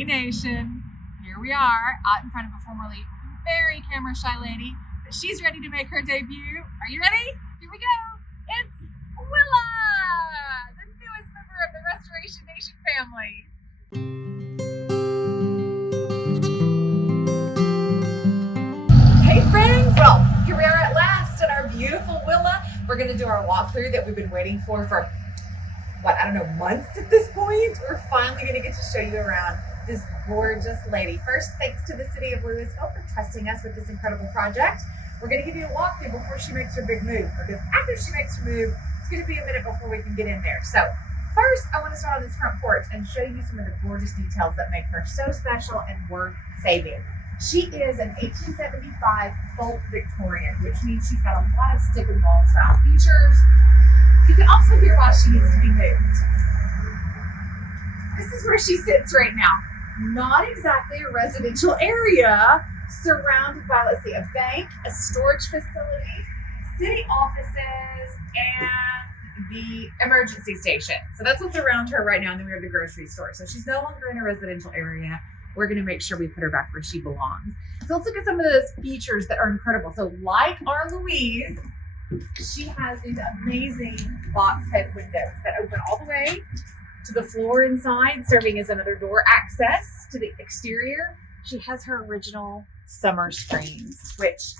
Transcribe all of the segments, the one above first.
Hey Nation, here we are out in front of a formerly very camera shy lady, but she's ready to make her debut. Are you ready? Here we go. It's Willa, the newest member of the Restoration Nation family. Hey friends, well, here we are at last at our beautiful Willa. We're gonna do our walkthrough that we've been waiting for what, I don't know, months at this point. We're finally gonna get to show you around this gorgeous lady. First, thanks to the city of Louisville for trusting us with this incredible project. We're gonna give you a walkthrough before she makes her big move, because after she makes her move, it's gonna be a minute before we can get in there. So first, I wanna start on this front porch and show you some of the gorgeous details that make her so special and worth saving. She is an 1875 folk Victorian, which means she's got a lot of stick and wall style features. You can also hear why she needs to be moved. This is where she sits right now. Not exactly a residential area, surrounded by, let's see, a bank, a storage facility, city offices, and the emergency station. So that's what's around her right now. And then we have the grocery store. So she's no longer in a residential area. We're going to make sure we put her back where she belongs. So let's look at some of those features that are incredible. So like our Louise, she has these amazing box head windows that open all the way to the floor inside, serving as another door access to the exterior. She has her original summer screens, which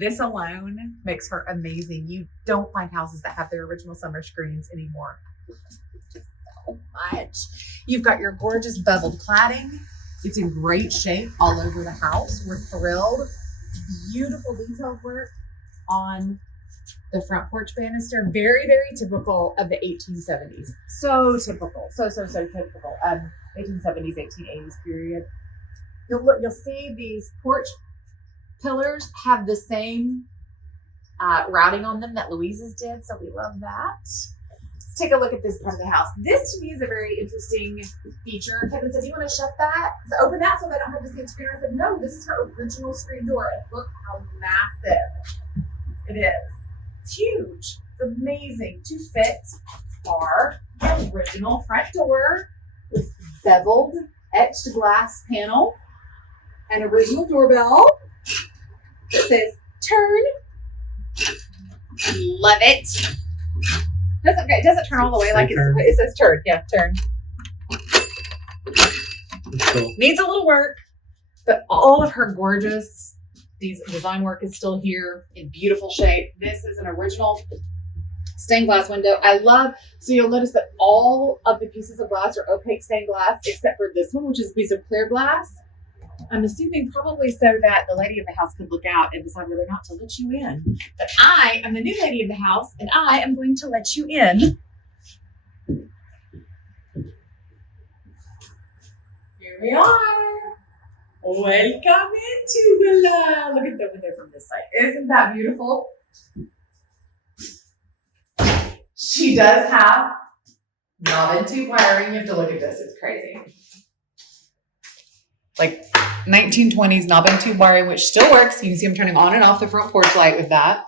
this alone makes her amazing. You don't find houses that have their original summer screens anymore. So much. You've got your gorgeous beveled cladding. It's in great shape all over the house. We're thrilled. Beautiful detailed work on the front porch banister. Very, very typical of the 1870s. So typical. So typical. 1870s, 1880s period. You'll see these porch pillars have the same routing on them that Louise's did. So we love that. Let's take a look at this part of the house. This to me is a very interesting feature. Kevin said, "Do you want to shut that? So open that so they don't have to see the screen door." I said, "No, this is her original screen door. And look how massive it is. It's huge. It's amazing to fit our original front door with beveled etched glass panel, an original doorbell that says turn. Love it. It doesn't turn all the way like it says turn. Yeah, turn. Cool. Needs a little work, but all of her gorgeous design work is still here in beautiful shape. This is an original stained glass window. So you'll notice that all of the pieces of glass are opaque stained glass, except for this one, which is a piece of clear glass. I'm assuming probably so that the lady of the house could look out and decide whether or not to let you in. But I am the new lady of the house, and I am going to let you in. Here we are. Welcome into Willa. Look at the window from this side. Isn't that beautiful? She does have knob and tube wiring. You have to look at this. It's crazy. Like 1920s knob and tube wiring, which still works. You can see I'm turning on and off the front porch light with that.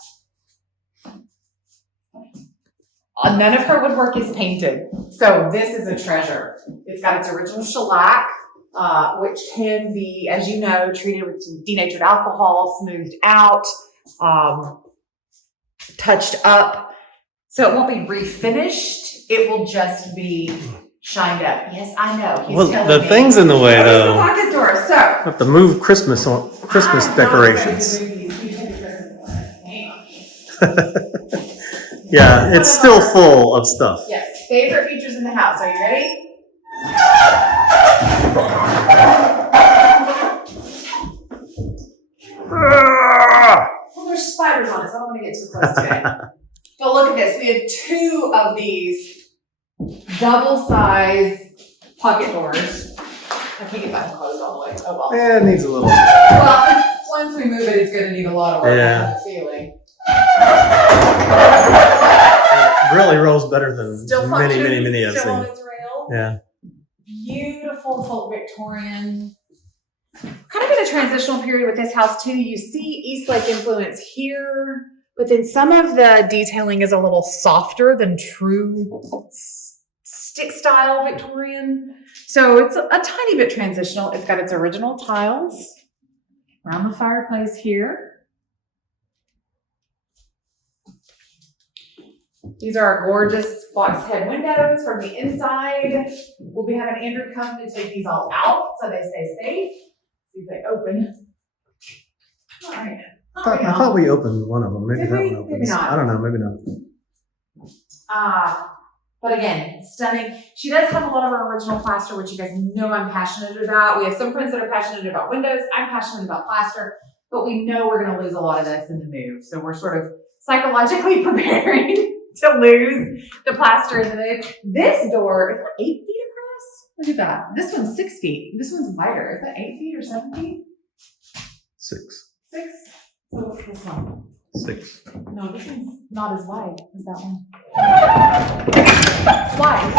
None of her woodwork is painted. So this is a treasure. It's got its original shellac, which can be, as you know, treated with denatured alcohol, smoothed out, touched up. So it won't be refinished. It will just be shined up. Yes, I know. Well, the thing's in the way, though. The pocket door. So I have to move Christmas decorations. Yeah, it's still full of stuff. Yes. Favorite features in the house. Are you ready? Well, there's spiders on it, so I don't want to get too close to it. But look at this. We have two of these double-size pocket doors. I can't get that one closed all the way. Oh, well. Yeah, it needs a little. Well, once we move it, it's going to need a lot of work. Yeah. I have a feeling. It really rolls better than Still many I've still on seen. its rails. Yeah. Beautiful folk Victorian. Kind of in a transitional period with this house, too. You see East Lake influence here. But then some of the detailing is a little softer than true stick style Victorian. So it's a tiny bit transitional. It's got its original tiles around the fireplace here. These are our gorgeous box head windows from the inside. We'll be having Andrew come to take these all out so they stay safe. See if they open. All right. I thought we opened one of them. Maybe Did that we? one opens. Maybe not. I don't know. Maybe not. But again, stunning. She does have a lot of our original plaster, which you guys know I'm passionate about. We have some friends that are passionate about windows. I'm passionate about plaster, but we know we're going to lose a lot of this in the move. So we're sort of psychologically preparing to lose the plaster in the move. This door is 8 feet across. Look at that. This one's 6 feet. This one's wider. Is that 8 feet or 7 feet? 6. 6. So what's this one? 6. No, this one's not as wide as that one. Wide.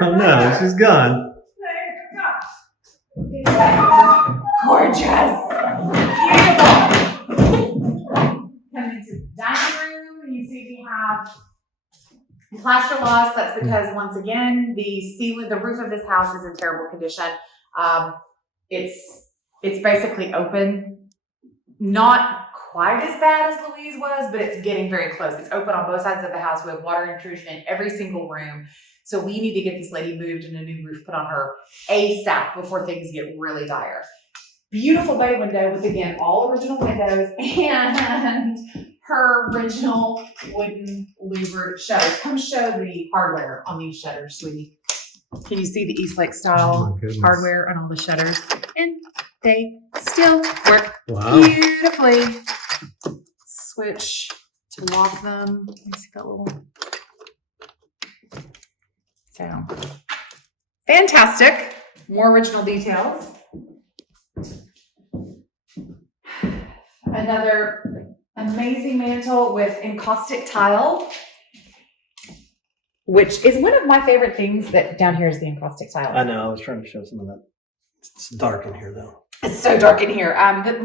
Oh no, she's gone. Gorgeous. Beautiful. Coming into the dining room, you see we have plaster loss. That's because once again, the ceiling, the roof of this house is in terrible condition. It's basically open, not quite as bad as Louise was, but it's getting very close. It's open on both sides of the house. We have water intrusion in every single room. So we need to get this lady moved and a new roof put on her ASAP before things get really dire. Beautiful bay window with, again, all original windows and her original wooden louvered shutters. Come show the hardware on these shutters, sweetie. Can you see the Eastlake style hardware on all the shutters? And they still work beautifully. Switch to lock them. Let me see that little. So fantastic. More original details. Another amazing mantle with encaustic tile, which is one of my favorite things. That down here is the encaustic tile. I know. I was trying to show some of that. It's dark in here, though. It's so dark in here.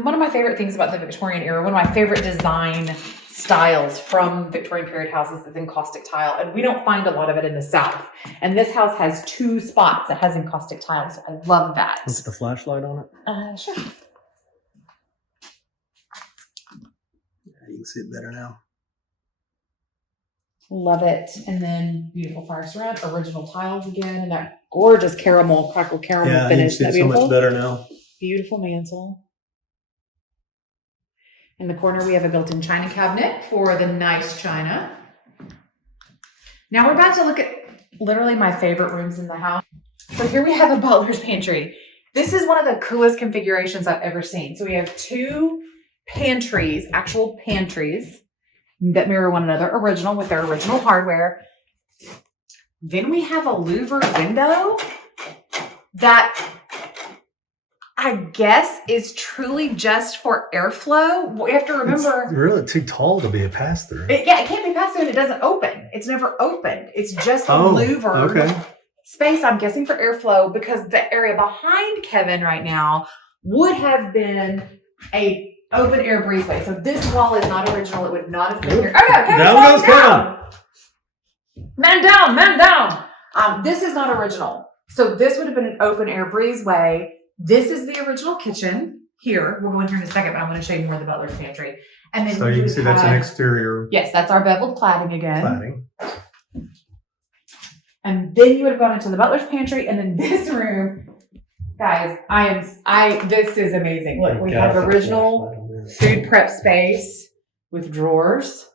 One of my favorite things about the Victorian era, one of my favorite design styles from Victorian period houses is encaustic tile, and we don't find a lot of it in the South. And this house has 2 spots that has encaustic tile, so I love that. Let's put the flashlight on it. Sure. You can see it better now. Love it. And then beautiful fire surround, original tiles again, and that gorgeous caramel, crackle caramel finish. Yeah, you can see it so much better now. Beautiful mantle. In the corner, we have a built-in china cabinet for the nice china. Now we're about to look at literally my favorite rooms in the house. So here we have a butler's pantry. This is one of the coolest configurations I've ever seen. So we have 2 pantries, actual pantries that mirror one another, original with their original hardware. Then we have a louvered window that I guess is truly just for airflow. We have to remember. It's really too tall to be a pass-through. It can't be pass through and it doesn't open. It's never opened. It's just a louvered space, I'm guessing, for airflow, because the area behind Kevin right now would have been a open air breezeway. So this wall is not original. It would not have been here. Oh no, Kevin's down goes Kevin. Man down. This is not original. So this would have been an open air breezeway. This is the original kitchen here. We'll go in here in a second, but I'm going to show you more of the butler's pantry. And then so you can see that's an exterior. Yes, that's our beveled cladding again. Cladding. And then you would have gone into the butler's pantry, and then this room, guys, this is amazing. Look, we have original food prep space with drawers.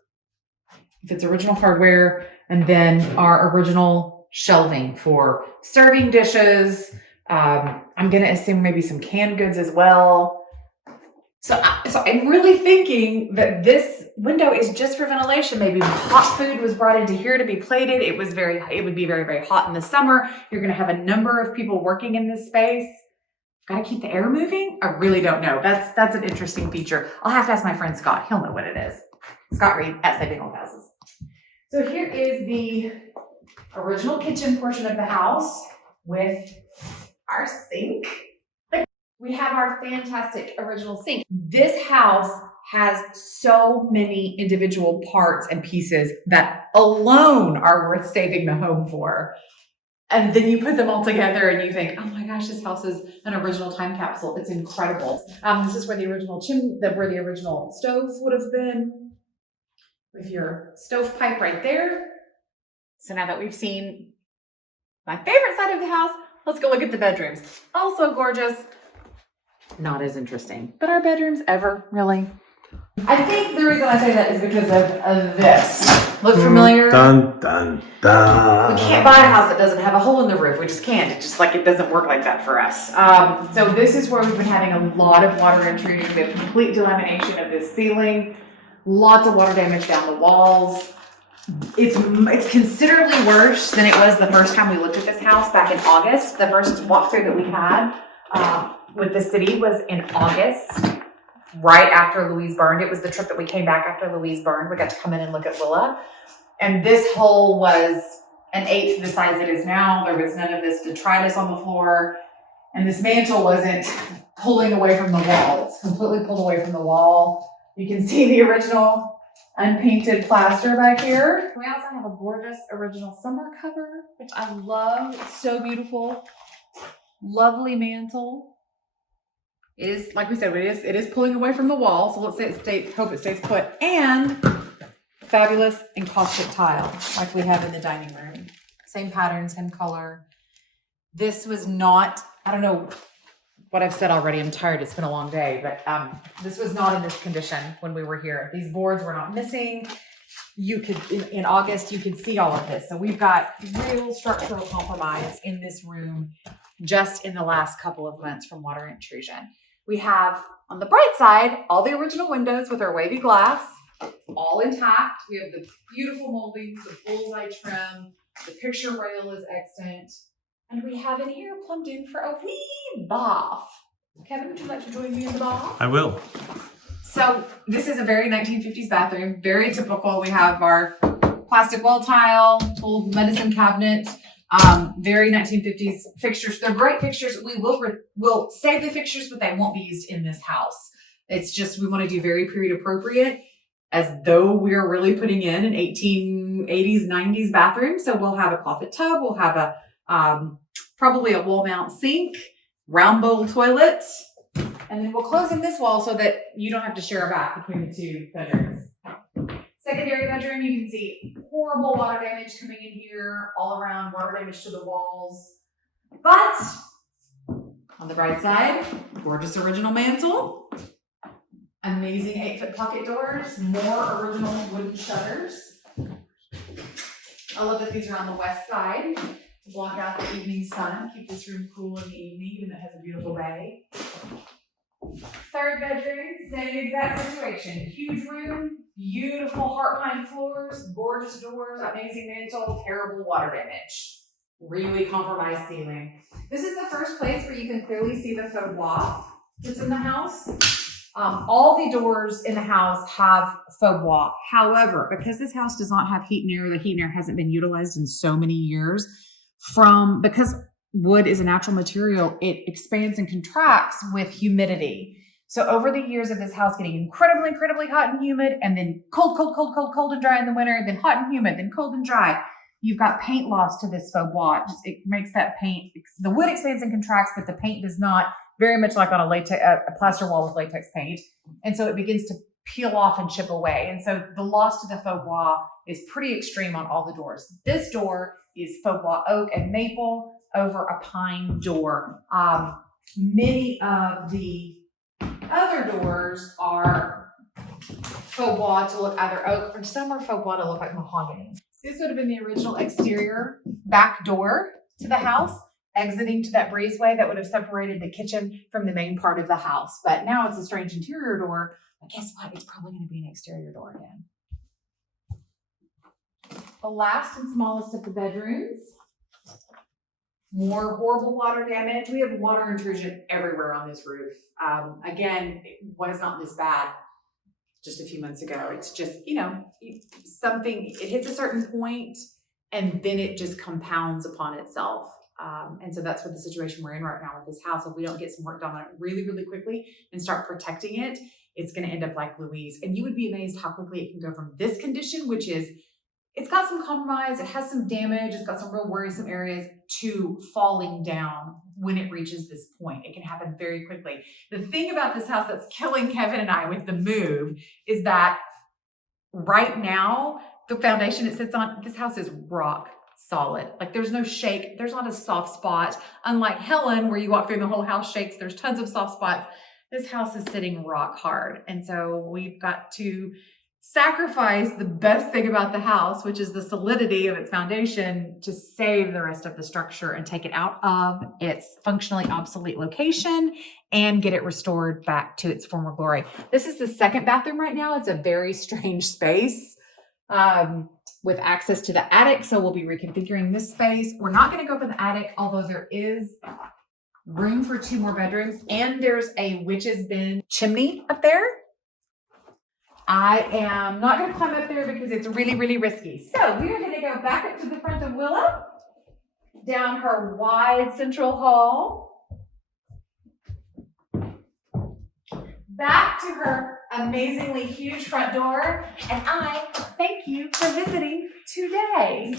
If it's original hardware, and then our original shelving for serving dishes. I'm going to assume maybe some canned goods as well. So I'm really thinking that this window is just for ventilation. Maybe hot food was brought into here to be plated. It would be very, very hot in the summer. You're going to have a number of people working in this space. Got to keep the air moving? I really don't know. That's an interesting feature. I'll have to ask my friend Scott. He'll know what it is. Scott Reed at Saving Old Houses. So here is the original kitchen portion of the house with our sink. We have our fantastic original sink. This house has so many individual parts and pieces that alone are worth saving the home for. And then you put them all together and you think, oh my gosh, this house is an original time capsule. It's incredible. This is where the original where the original stove would have been, with your stovepipe right there. So now that we've seen my favorite side of the house, let's go look at the bedrooms. Also gorgeous. Not as interesting. But are bedrooms ever, really? I think the reason I say that is because of this. Look familiar? Dun, dun, dun. We can't buy a house that doesn't have a hole in the roof. We just can't. It just it doesn't work like that for us. So this is where we've been having a lot of water intruding. We have complete delamination of this ceiling. Lots of water damage down the walls. It's considerably worse than it was the first time we looked at this house back in August. The first walkthrough that we had with the city was in August, right after Louise burned. It was the trip that we came back after Louise burned. We got to come in and look at Willa. And this hole was an eighth the size it is now. There was none of this detritus on the floor. And this mantle wasn't pulling away from the wall. It's completely pulled away from the wall. You can see the original unpainted plaster back here. We also have a gorgeous original summer cover, which I love. It's so beautiful. Lovely mantle. It is, like we said, it is pulling away from the wall. So let's say hope it stays put. And fabulous encaustic tile, like we have in the dining room. Same pattern, same color. This was not, I don't know what I've said already. I'm tired. It's been a long day, but this was not in this condition when we were here. These boards were not missing. You could, in August, you could see all of this. So we've got real structural compromise in this room just in the last couple of months from water intrusion. We have, on the bright side, all the original windows with our wavy glass, all intact. We have the beautiful moldings, the bullseye trim, the picture rail is extant. And we have in here plumbed in for a wee bath. Kevin, would you like to join me in the bath? I will. So this is a very 1950s bathroom, very typical. We have our plastic wall tile, old medicine cabinet, very 1950s fixtures. They're great fixtures. We will save the fixtures, but they won't be used in this house. It's just, we want to do very period appropriate, as though we're really putting in an 1880s, 90s bathroom. So we'll have a closet tub. We'll have a probably a wall mount sink, round bowl toilet, and then we'll close in this wall so that you don't have to share a bath between the two bedrooms. Secondary bedroom, you can see horrible water damage coming in here, all around, water damage to the walls. But on the bright side, gorgeous original mantle, amazing 8-foot pocket doors, more original wooden shutters. I love that these are on the west side to block out the evening sun, keep this room cool in the evening, even though it has a beautiful bay. Third bedroom, same exact situation. Huge room, beautiful heart pine floors, gorgeous doors, amazing mantle, terrible water damage. Really compromised ceiling. This is the first place where you can clearly see the faux bois that's in the house. All the doors in the house have faux bois. However, because this house does not have heat and air, the heat and air hasn't been utilized in so many years, because wood is a natural material, it expands and contracts with humidity. So over the years of this house getting incredibly, incredibly hot and humid, and then cold and dry in the winter, then hot and humid, then cold and dry, you've got paint loss to this faux bois. It makes that paint, the wood expands and contracts, but the paint does not, very much like on a plaster wall with latex paint. And so it begins to peel off and chip away. And so the loss to the faux bois is pretty extreme on all the doors. This door is faux bois oak and maple over a pine door. Many of the other doors are faux bois to look either oak, or some are faux bois to look like mahogany. This would have been the original exterior back door to the house, exiting to that breezeway that would have separated the kitchen from the main part of the house. But now it's a strange interior door. But guess what? It's probably going to be an exterior door again. The last and smallest of the bedrooms. More horrible water damage. We have water intrusion everywhere on this roof. Again, it was not this bad just a few months ago. It's just, it hits a certain point and then it just compounds upon itself. And so that's what the situation we're in right now with this house. If we don't get some work done on it really, really quickly and start protecting it, it's going to end up like Louise. And you would be amazed how quickly it can go from this condition, which is, it's got some compromise, it has some damage, it's got some real worrisome areas, to falling down when it reaches this point. It can happen very quickly. The thing about this house that's killing Kevin and I with the move is that right now, the foundation it sits on, this house is rock solid. Like there's no shake. There's not a soft spot. Unlike Helen, where you walk through and the whole house shakes, there's tons of soft spots. This house is sitting rock hard. And so we've got to sacrifice the best thing about the house, which is the solidity of its foundation, to save the rest of the structure and take it out of its functionally obsolete location and get it restored back to its former glory. This is the second bathroom right now. It's a very strange space with access to the attic. So we'll be reconfiguring this space. We're not going to go for the attic, although there is room for 2 more bedrooms, and there's a witch's bin chimney up there. I am not going to climb up there because it's really, really risky. So we are going to go back up to the front of Willa, down her wide central hall, back to her amazingly huge front door, and I thank you for visiting today.